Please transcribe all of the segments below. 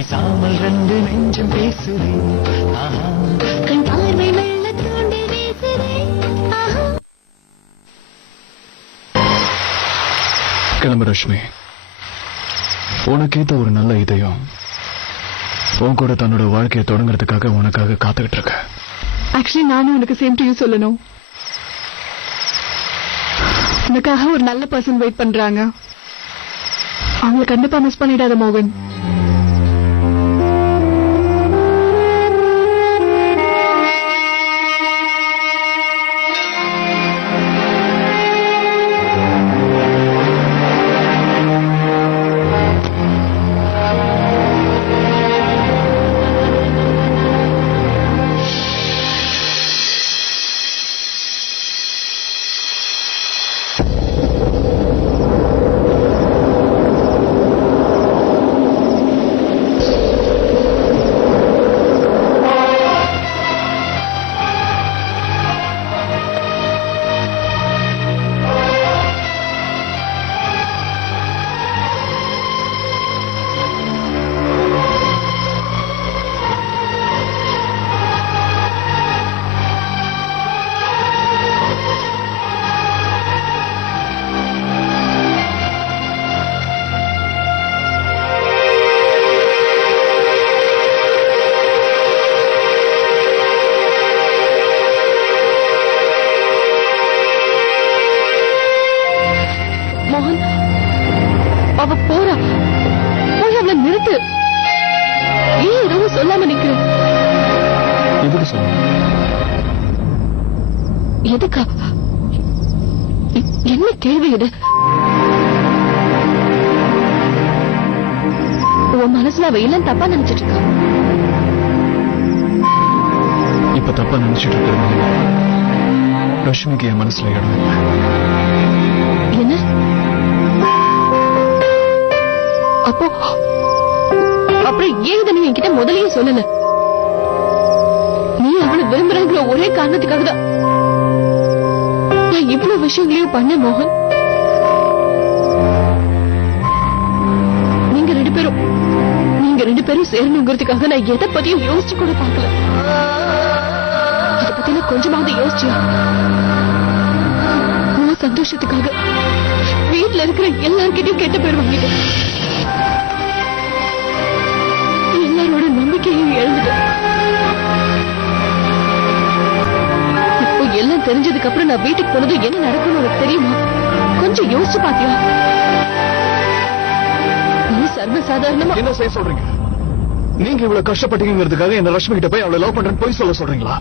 பேசாமல் ரெண்டு நெஞ்சம் பேசுதே கண் பார்வை மெல்ல தூண்டி வீசுதே. கிளம்பு ரஷ்மி. உனக்கேத்த ஒரு நல்ல இதயம் உன் கூட தன்னோட வாழ்க்கையை தொடங்குறதுக்காக உனக்காக காத்துக்கிட்டு இருக்க. ஆக்சுவலி நானும் உனக்கு சேம் டு யூ சொல்லணும். உனக்காக ஒரு நல்ல பர்சன் வெயிட் பண்றாங்க. அவங்களை கண்டிப்பா மிஸ் பண்ணிடாத மோகன். அவ போறா, போய் அவளை நிறுத்து. ஏன் எதுவும் சொல்லாம நிக்கிற? எதுக்கு சொல்ல? எதுக்கா? என்ன கேள்வி இது? உன் மனசுல அவ எல்லாம் தப்பா நினைச்சிட்டு இருக்கா. இப்ப தப்பா நினைச்சிட்டு இருக்கிறது ரஷ்மிக்கு என் மனசுல இடம் இல்லை. என்ன? அப்போ அப்புறம் ஏன் இதை நீ என்கிட்ட முதலையே சொல்லல? நீ அவளை விரும்புறங்கிற ஒரே காரணத்துக்காக தான் நான் இவ்வளவு விஷயங்களையும் பண்ண. மோகன், நீங்க ரெண்டு பேரும் சேரணுங்கிறதுக்காக நான் எதை பத்தியும் யோசிச்சு கூட பார்க்கல. அதை பத்தி நான் கொஞ்சமாவது யோசிச்சியா? நான் சந்தோஷத்துக்காக வீட்டுல இருக்கிற எல்லார்கிட்டையும் கெட்ட பேர் வாங்கிட்டேன். எல்லாரோட நம்பிக்கையும் எழுந்துட்டேன். இப்போ எல்லாம் தெரிஞ்சதுக்கு அப்புறம் நான் வீட்டுக்கு போனது என்ன நடக்கும்னு உனக்கு தெரியுமா? கொஞ்சம் யோசிச்சு பாத்தியா? நீ சர்வசாதாரணமா என்ன செய்ய சொல்றீங்க? நீங்க இவ்வளவு கஷ்டப்பட்டீங்கிறதுக்காக என்ன ரஷ்மி கிட்ட போய் அவளை லவ் பண்றேன்னு போய் சொல்ல சொல்றீங்களா?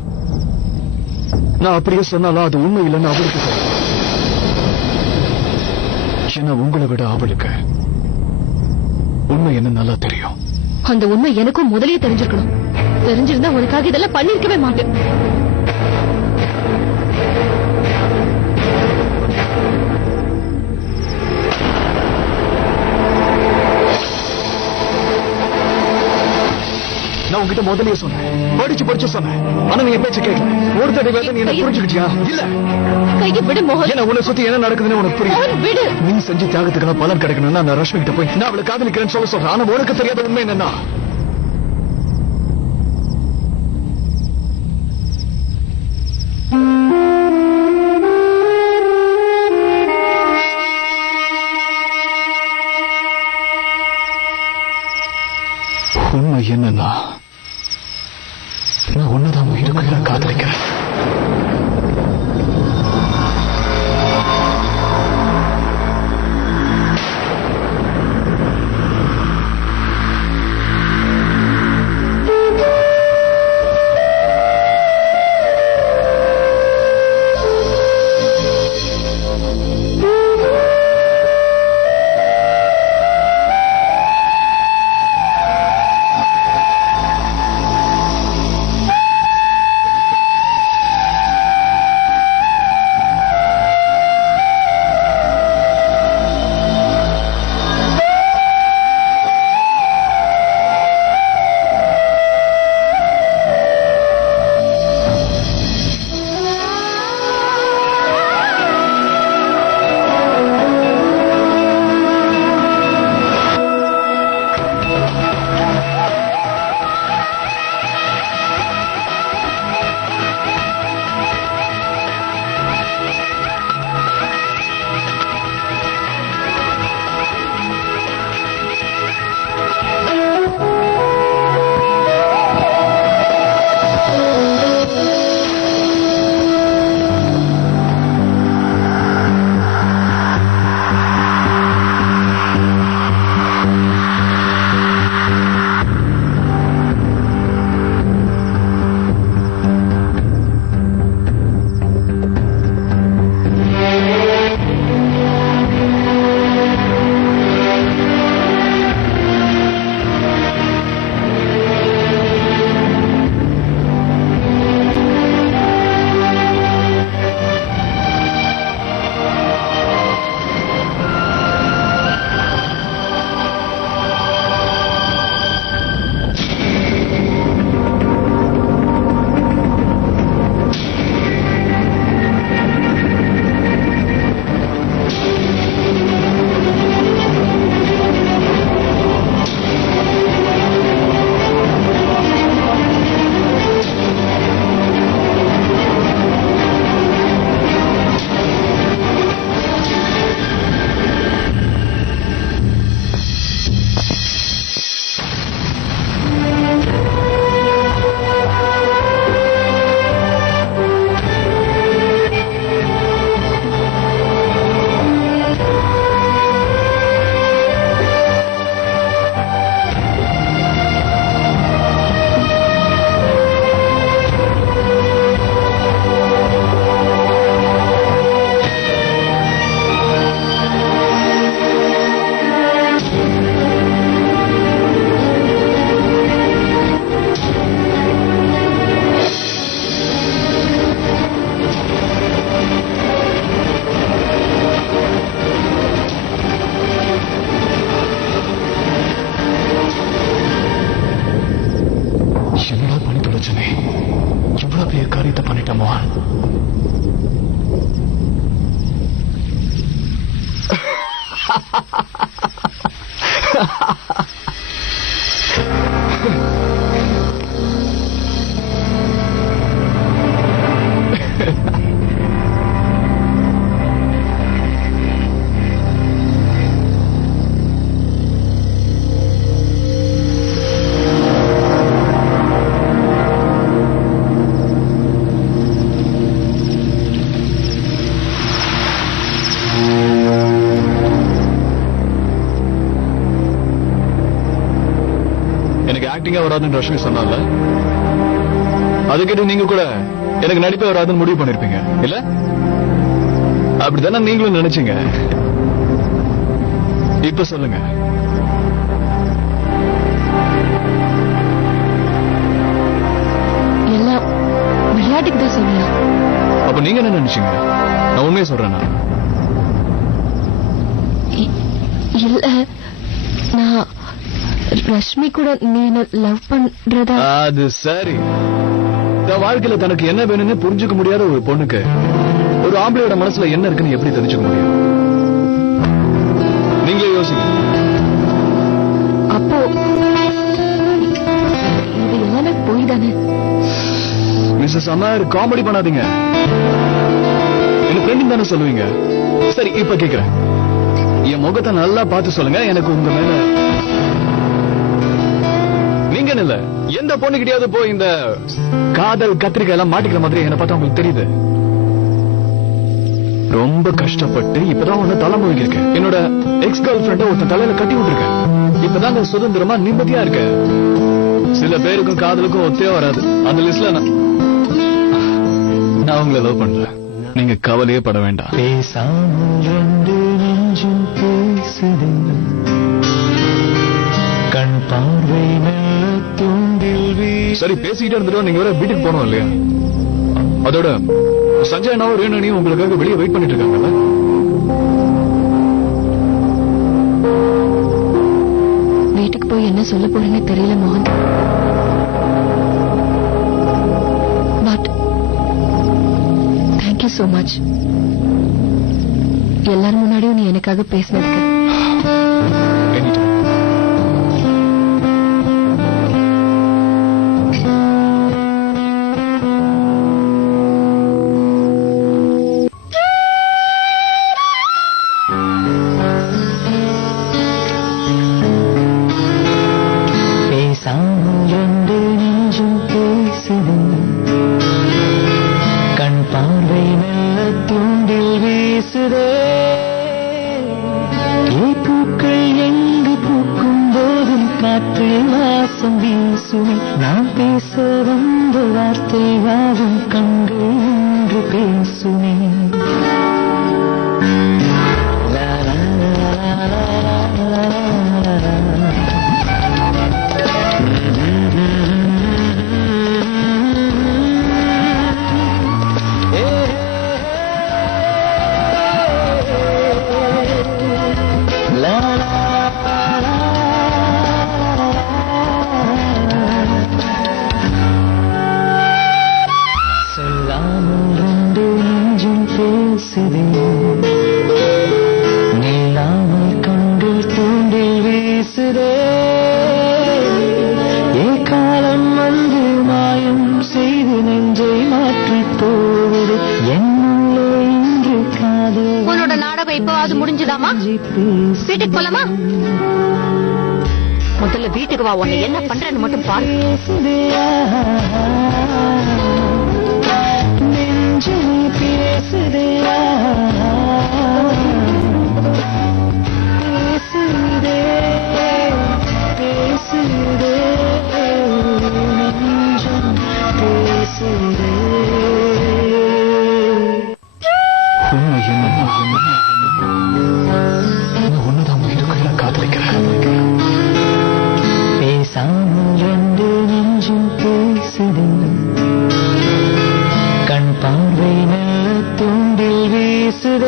நான் அப்படியே சொன்னாலும் அது உண்மை இல்லைன்னு அவளுக்கு தெரியும். ஏன்னா உங்களை விட அவளுக்கு உண்மை என்ன நல்லா தெரியும். அந்த உண்மை எனக்கும் முதலே தெரிஞ்சிருக்கணும். தெரிஞ்சிருந்தா உனக்காக இதெல்லாம் பண்ணிருக்கவே மாட்டேன். நான் உங்ககிட்ட முதலே சொன்னேன், படிச்சு சொன்னேன். ஆனா நீ பேச்சு கேட்கல. ஒரு தடவை நீ என்ன புரிஞ்சுக்கிட்டியா? இல்ல, கையை விடு மோகன். ஏன்னா உன்னை சுத்தி என்ன நடக்குதுன்னு உனக்கு புரியும். விடு. நீ செஞ்ச தியாகத்துக்கான பலன் கிடைக்கணும்னா நான் ரஷ்மி கிட்ட போய் நான் அவளை காதலிக்கிறேன்னு சொல்றேன். ஆனா உனக்கு தெரியாத உண்மை என்னன்னா உண்மை என்னன்னா நான் ஒன்னதான் உயிருக்கு காதலிக்கிறேன். ஆக்டிங்கா வராதுன்னு ரஷ்மி சொன்னால அதுக்கிட்ட நீங்க கூட எனக்கு நடிப்பே வராதுன்னு முடிவு பண்ணிருப்பீங்க இல்ல? அப்படித்தானே நீங்களும் நினைச்சீங்க. இப்ப சொல்லுங்க, எல்லாம் விளையாட்டுக்கு தான் சொன்னியா? அப்ப நீங்க என்ன நினைச்சீங்க? நான் உண்மையை சொல்றேன்னா? இல்ல, நான் ரஷ்மி கூட நீ என்ன லவ் பண்றதா? அது சரி. வாழ்க்கையில தனக்கு என்ன வேணும்னு புரிஞ்சுக்க முடியாத ஒரு பொண்ணுக்கு ஒரு ஆம்பளையோட மனசுல என்ன இருக்குன்னு எப்படி தெரிஞ்சுக்க முடியும்? நீங்களே யோசிங்க. அப்போ இது எல்லாமே போய் தானே? மிஸ்ஸஸ் அமர், காமெடி பண்ணாதீங்க. என்ன ஃப்ரெண்ட் தானே சொல்லுவீங்க. சரி, இப்ப கேக்குறேன், என் முகத்தை நல்லா பார்த்து சொல்லுங்க, எனக்கு உங்க மேல நீங்க இல்ல எந்த பொண்ணு கிடையாது போய் இந்த காதல் கத்திரிக்காய் எல்லாம் மாட்டிக்கிற மாதிரி என்ன பார்த்தா உங்களுக்கு தெரியுது. ரொம்ப கஷ்டப்பட்டு இப்பதான் ஒண்ணு தலைமுறைக்கு இருக்கேன். என்னோட எக்ஸ் கேர்ள் ஃபிரெண்ட ஒருத்தன் தலையில கட்டி விட்டுருக்கேன். இப்பதான் சுதந்திரமா நிம்மதியா இருக்க. சில பேருக்கும் காதலுக்கும் ஒத்தே வராது. அந்த லிஸ்ட்ல நான் உங்களை லவ் பண்றேன். நீங்க கவலையே பட வேண்டாம். கண் பார்வை சரி, பேசிக்கிட்டே இருந்துட்டு நீங்க வேற வீட்டுக்கு போனோம் இல்லையா? அதோட சஞ்சய் அண்ணாவும் ரேணனியும் உங்களுக்காக வெளியே வெயிட் பண்ணிட்டு இருக்காங்கல்ல? வீட்டுக்கு போய் என்ன சொல்ல போறேன்னு தெரியல மோகன். But thank you so much. எல்லாரும் முன்னாடியும் நீ எனக்காக பேசினதுக்கு. கண் பார்வை மெல்ல தூண்டில் வீசுதே. பூக்கள் எங்கு பூக்கும் போதும் காற்றில் வாசம் வீசுமே. நாம் பேச வந்த வார்த்தை யாவும் கண்கள் என்று பேசுமே. வீட்டுக்கு போலாமா? முதல்ல வீட்டுக்கு வா, உன்னை என்ன பண்றேன்னு மட்டும் பாரு. கண் பார்வை மெல்ல தூண்டில் வீசுதே.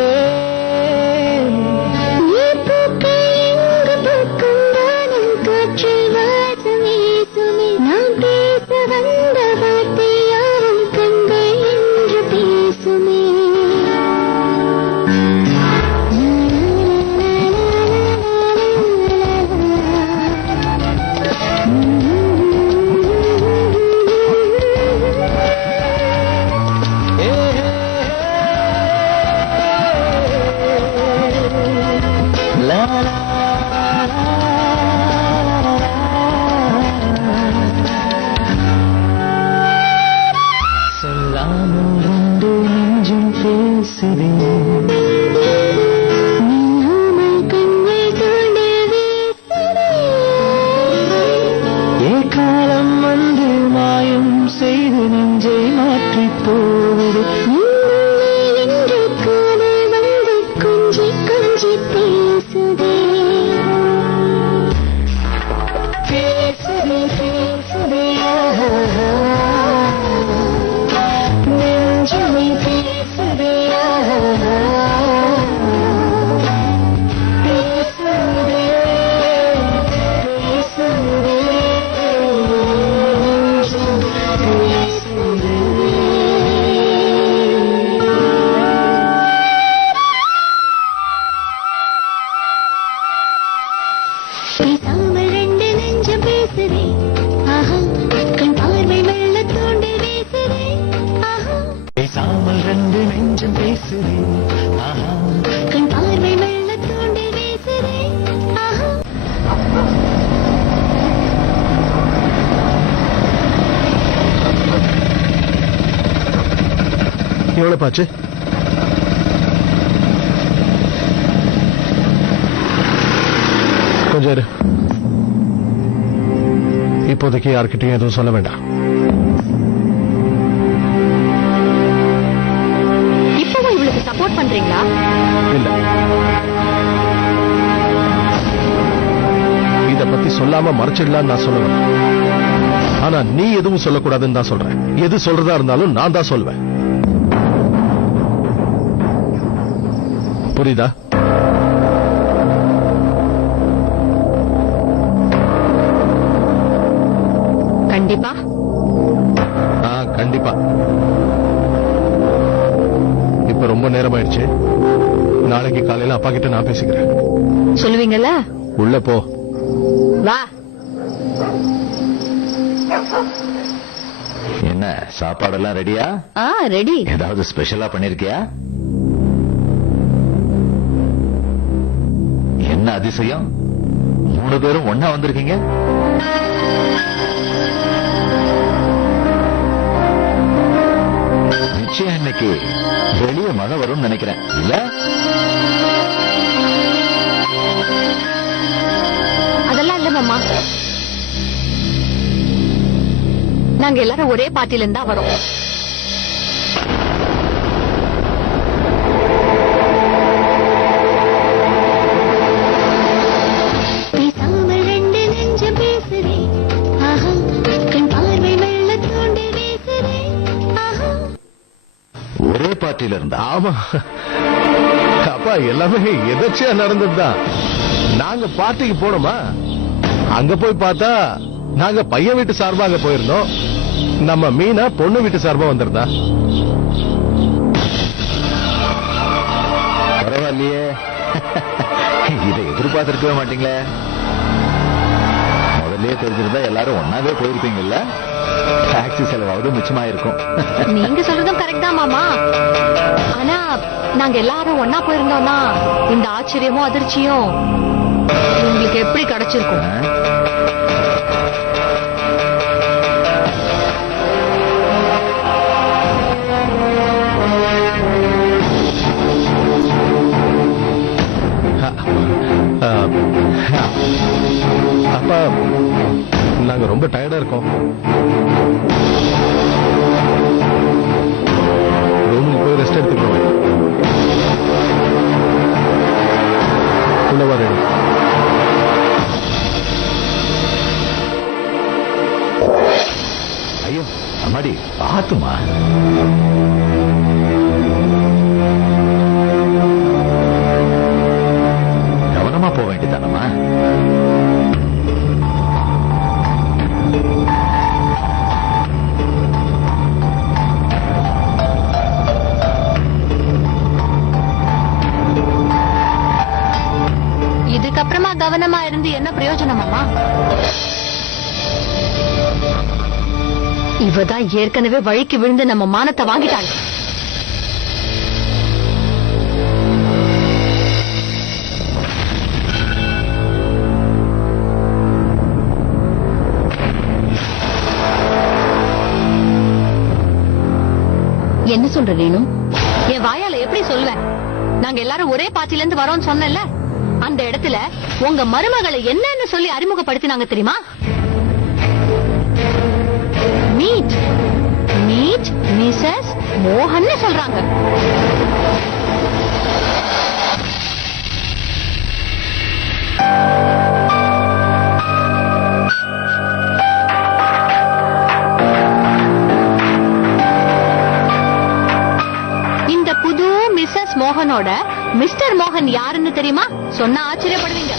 பேசுதே பேசுதே நெஞ்சமே பேசுதே பேசுதே பேசுதே நெஞ்சம் பேசுதே. பேசாமல் ரெண்டு நெஞ்சம் பேசுதே ஆஹா கண் பார்வை மெல்ல தோண்டி வீசுதே ஆஹா பேசாமல் ரெண்டு நெஞ்சம் பேசுதே ஆஹா கண் பார்வை மெல்ல தோண்டி வீசுதே ஆஹா எவ்வளவு பாச்சு? கொஞ்சம் இரு. இப்போதைக்கு யார்கிட்டயும் எதுவும் சொல்ல வேண்டாம். இப்பவும் இவளுக்கு சப்போர்ட் பண்றீங்களா? இல்ல, இத பத்தி சொல்லாம மறைச்சிடலாம் நான் சொல்லுவேன். ஆனா நீ எதுவும் சொல்லக்கூடாதுன்னு தான் சொல்றேன். எது சொல்றதா இருந்தாலும் நான் தான் சொல்வேன். புரியுதா? கண்டிப்பா. கண்டிப்பா. இப்ப ரொம்ப நேரம் ஆயிடுச்சு. நாளைக்கு காலையில அப்பா கிட்ட நான் பேசிக்கிறேன். சொல்லுவீங்கல்ல? உள்ள போ. வா. என்ன சாப்பாடெல்லாம் ரெடியா? ரெடி. ஏதாவது ஸ்பெஷலா பண்ணிருக்கியா? என்ன அதிசயம், 3 பேரும் ஒன்னா வந்திருக்கீங்க. நிச்சயம் இன்னைக்கு வெளியே மழை வரும்னு நினைக்கிறேன். இல்ல, அதெல்லாம் இல்ல மாமா. நாங்க எல்லாரும் ஒரே பார்ட்டில இருந்தா வரோம். பேசாமல் ரெண்டு நெஞ்சம் பேசுதே ஆஹா கண் பார்வை மெல்ல தோண்டி வீசுதே ஆஹா ஒரே பார்ட்டில இருந்தா? ஆமா அப்பா, எல்லாமே எதர்ச்சியா நடந்ததுதான். நாங்க பார்ட்டிக்கு போனோமா, அங்க போய் பார்த்தா நாங்க பையன் வீட்டு சார்பா அங்க போயிருந்தோம். நம்ம மீனா பொண்ணு வீட்டு சார்பா வந்திருந்தா. பரவாயில்லையே, இதை எதிர்பார்த்திருக்கவே மாட்டீங்களே. முதல்லயே தெரிஞ்சிருந்தா எல்லாரும் ஒன்னாவே போயிருப்பீங்கல்ல. டாக்ஸி செலவாவது மிச்சமா இருக்கும். நீங்க சொல்றதும் கரெக்ட் தான் மாமா. ஆனா நாங்க எல்லாரும் ஒன்னா போயிருந்தோம்னா இந்த ஆச்சரியமும் அதிர்ச்சியும் உங்களுக்கு எப்படி கிடைச்சிருக்கும்? அப்பா, நாங்க ரொம்ப டயர்டா இருக்கோம். ரூமுக்கு போய் ரெஸ்ட் எடுத்துக்கிறோம். உள்ள வர. ஐயோ அம்மாடி, பாத்துமா. கவனமா போக வேண்டியதானம்மா. இதுக்கப்புறமா கவனமா இருந்து என்ன பிரயோஜனம் அம்மா? இவதான் ஏற்கனவே வழிக்கு விழுந்து நம்ம மானத்தை வாங்கிட்டாங்க. என்ன சொல்ற ரேணு? என் வாயால எப்படி சொல்லுவேன்? நாங்க எல்லாரும் ஒரே பார்ட்டில இருந்து வரோம்னு சொன்னேன்ல, அந்த இடத்துல உங்க மருமகளை என்னன்னு சொல்லி அறிமுகப்படுத்தினாங்க தெரியுமா? மீட் மீட் மிஸ்ஸஸ் மோகன் சொல்றாங்க. மோகனோட மிஸ்டர் மோகன் யாருன்னு தெரியுமா? சொன்னா ஆச்சரியப்படுவீங்க.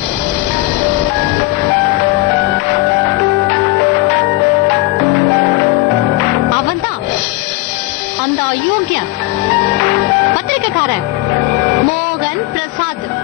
அவன்தான் அந்த அயோக்கியன் பத்திரிக்கைக்காரன் மோகன் பிரசாத்.